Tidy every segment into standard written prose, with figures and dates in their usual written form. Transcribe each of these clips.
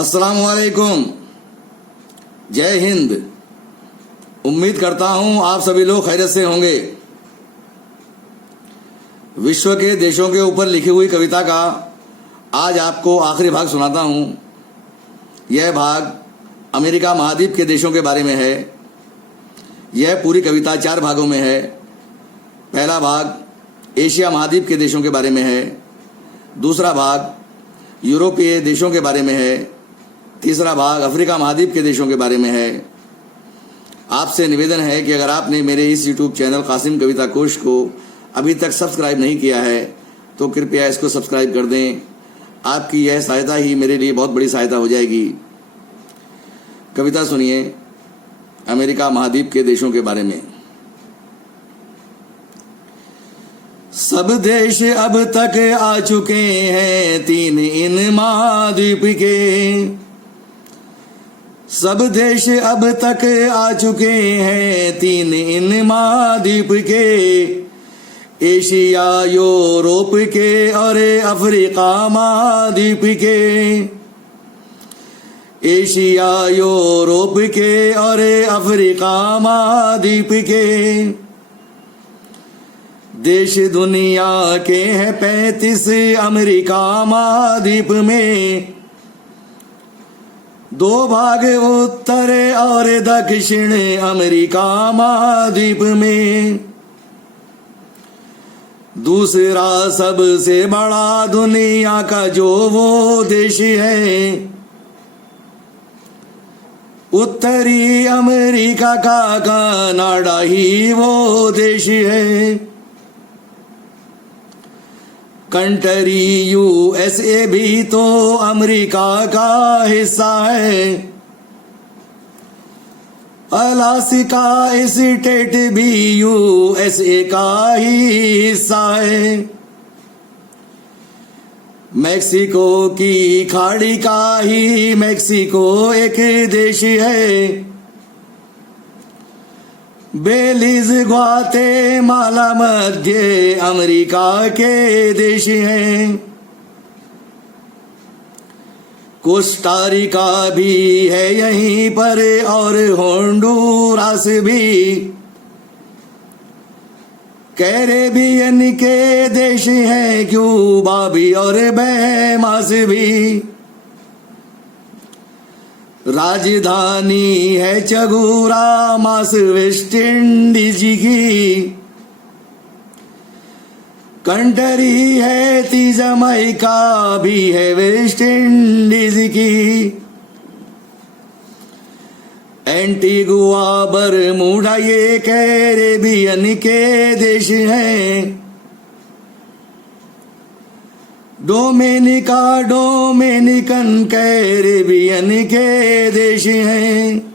अस्सलाम वालेकुम, जय हिंद। उम्मीद करता हूं आप सभी लोग खैरियत से होंगे। विश्व के देशों के ऊपर लिखी हुई कविता का आज आपको आखिरी भाग सुनाता हूं। यह भाग अमेरिका महाद्वीप के देशों के बारे में है। यह पूरी कविता 4 भागों में है। पहला भाग एशिया महाद्वीप के देशों के बारे में है। दूसरा भाग यूरोपीय देशों के बारे में है। तीसरा भाग अफ्रीका महाद्वीप के देशों के बारे में है। आपसे निवेदन है कि अगर आपने मेरे इस यूट्यूब चैनल कासिम कविता कोश को अभी तक सब्सक्राइब नहीं किया है तो कृपया इसको सब्सक्राइब कर दें। आपकी यह सहायता ही मेरे लिए बहुत बड़ी सहायता हो जाएगी। कविता सुनिए अमेरिका महाद्वीप के देशों के बारे में। सब देश अब तक आ चुके हैं 3 इन महाद्वीप के। सब देश अब तक आ चुके हैं 3 इन महाद्वीप के। एशिया यूरोप के और अफ्रीका महाद्वीप के। एशिया यूरोप के और अफ्रीका महाद्वीप के। देश दुनिया के हैं 35 अमेरिका महाद्वीप में। 2 भाग उत्तर और दक्षिण अमेरिका महाद्वीप में। दूसरा सबसे बड़ा दुनिया का जो वो देश है। उत्तरी अमेरिका का कनाडा ही वो देश है। कंट्री यूएसए भी तो अमेरिका का हिस्सा है। अलास्का स्टेट भी यूएसए का ही हिस्सा है। मैक्सिको की खाड़ी का ही मैक्सिको एक देश है। बेलीज ग्वाटेमाला मध्य अमेरिका के देश हैं। कोस्टारिका भी है यहीं पर और होंडुरास भी। कैरेबियन के देश हैं क्यूबा भी और बहमास भी। राजधानी है चगुरा मास वेस्ट इंडीज की। कंट्री है जमैका भी है वेस्ट इंडीज की। एंटीगुआ बरमूडा ये कैरेबियन के देश हैं। डोमिनिकन कैरेबियन के देश हैं।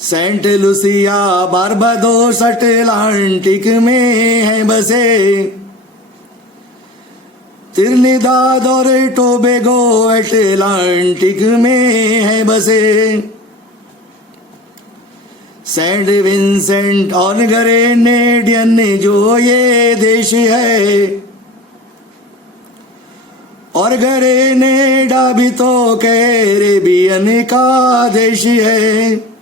सेंट लुसिया बारबाडोस अटलांटिक में है बसे। त्रिनिदाद और टोबैगो अटलांटिक में है बसे। सेंट विंसेंट और ग्रेनेडियन जो ये देश है। और ग्रेनेडा भी तो कैरेबियन का देश है।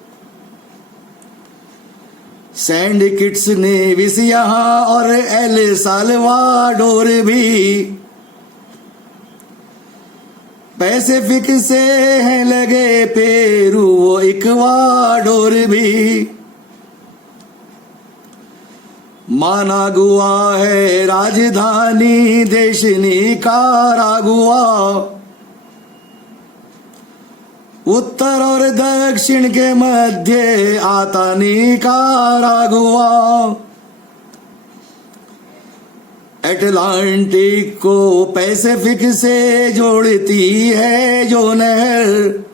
सैंड किट्स नेविस यहाँ और एल साल्वाडोर भी पैसिफिक से हैं लगे। पेरू वो इक्वाडोर भी। मानागुआ है राजधानी देश निकारागुआ। उत्तर और दक्षिण के मध्य आता निकारागुआ। अटलांटिक को पैसिफिक से जोड़ती है जो नहर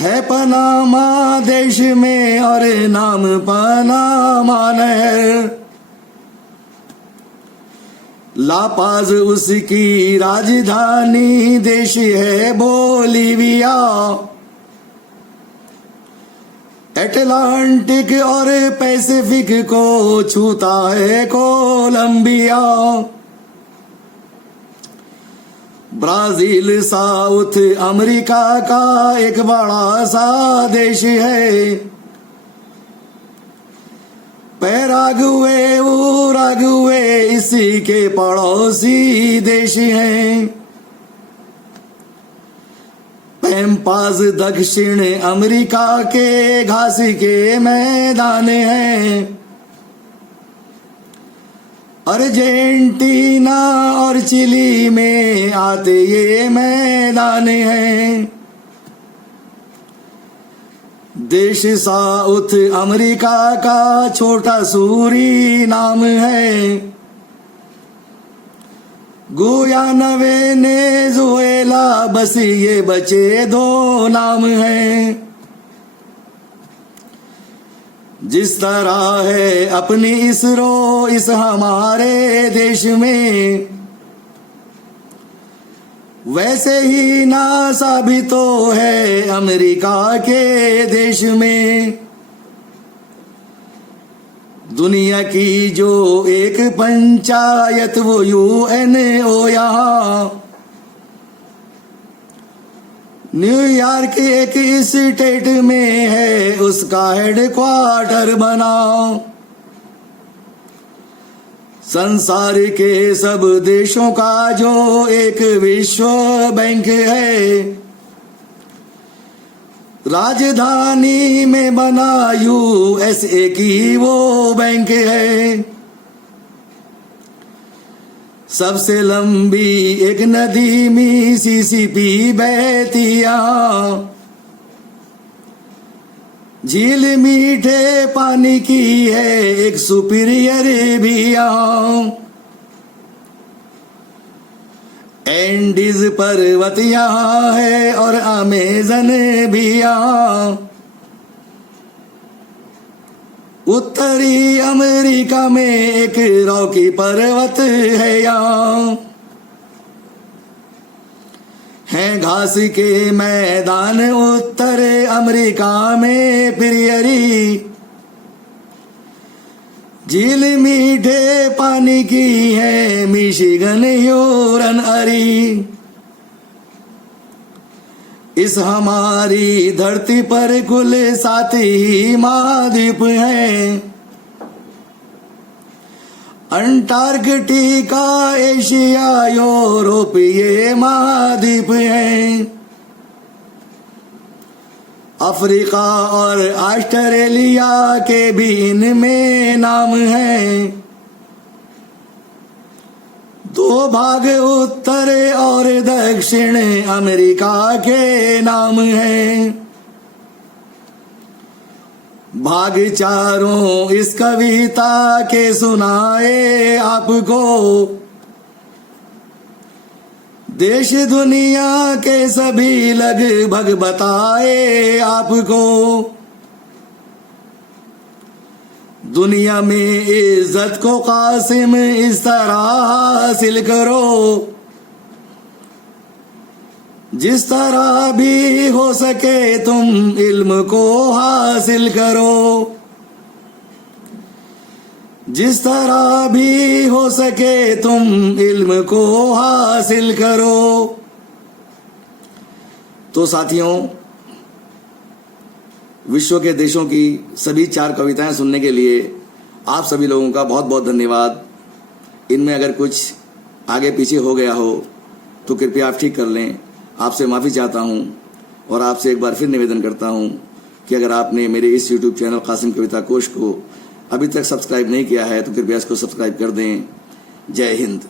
है पनामा देश में और नाम पनामा नहर। लापाज उसकी राजधानी देश है बोलिविया। अटलांटिक और पैसिफिक को छूता है कोलंबिया। ब्राजील साउथ अमेरिका का एक बड़ा सा देश है। पैराग्वे उराग्वे इसी के पड़ोसी देश हैं। पैम्पास दक्षिण अमेरिका के घास के मैदान हैं। अर्जेंटीना और चिली में आते ये मैदान हैं। देश साउथ अमेरिका का छोटा सूरीनाम है। गुयाना वेनेजुएला बस ये बचे दो नाम हैं। जिस तरह है अपनी इसरो इस हमारे देश में, वैसे ही नासा भी तो है अमेरिका के देश में। दुनिया की जो एक पंचायत वो UNO यहाँ। न्यूयॉर्क एक स्टेट में है उसका हेडक्वार्टर बना। संसार के सब देशों का जो एक विश्व बैंक है, राजधानी में बना USA की वो बैंक है। सबसे लंबी एक नदी मिसिसिपी बहती यहाँ। झील मीठे पानी की है एक सुपीरियर भी यहाँ। एंडीज पर्वत यहाँ है और अमेजन भी यहाँ। उत्तरी अमेरिका में एक रॉकी पर्वत है यहाँ। हैं घास के मैदान उत्तर अमेरिका में प्रियरी। झील मीठे पानी की है मिशिगन ह्यूरन अरी। इस हमारी धरती पर कुल 7 ही महाद्वीप हैं। अंटार्कटिका एशिया यूरोप ये महाद्वीप हैं। अफ्रीका और ऑस्ट्रेलिया के भी इनमें नाम हैं। 2 भाग उत्तर और दक्षिण अमेरिका के नाम हैं। भाग 4 इस कविता के सुनाए आपको। देश दुनिया के सभी लगभग बताए आपको। दुनिया में इज्जत को कासिम इस तरह हासिल करो, जिस तरह भी हो सके तुम इल्म को हासिल करो। जिस तरह भी हो सके तुम इल्म को हासिल करो। तो साथियों, विश्व के देशों की सभी 4 कविताएं सुनने के लिए आप सभी लोगों का बहुत बहुत धन्यवाद। इनमें अगर कुछ आगे पीछे हो गया हो तो कृपया आप ठीक कर लें। आपसे माफ़ी चाहता हूं और आपसे एक बार फिर निवेदन करता हूं कि अगर आपने मेरे इस YouTube चैनल कासिम कविता कोश को अभी तक सब्सक्राइब नहीं किया है तो कृपया इसको सब्सक्राइब कर दें। जय हिंद।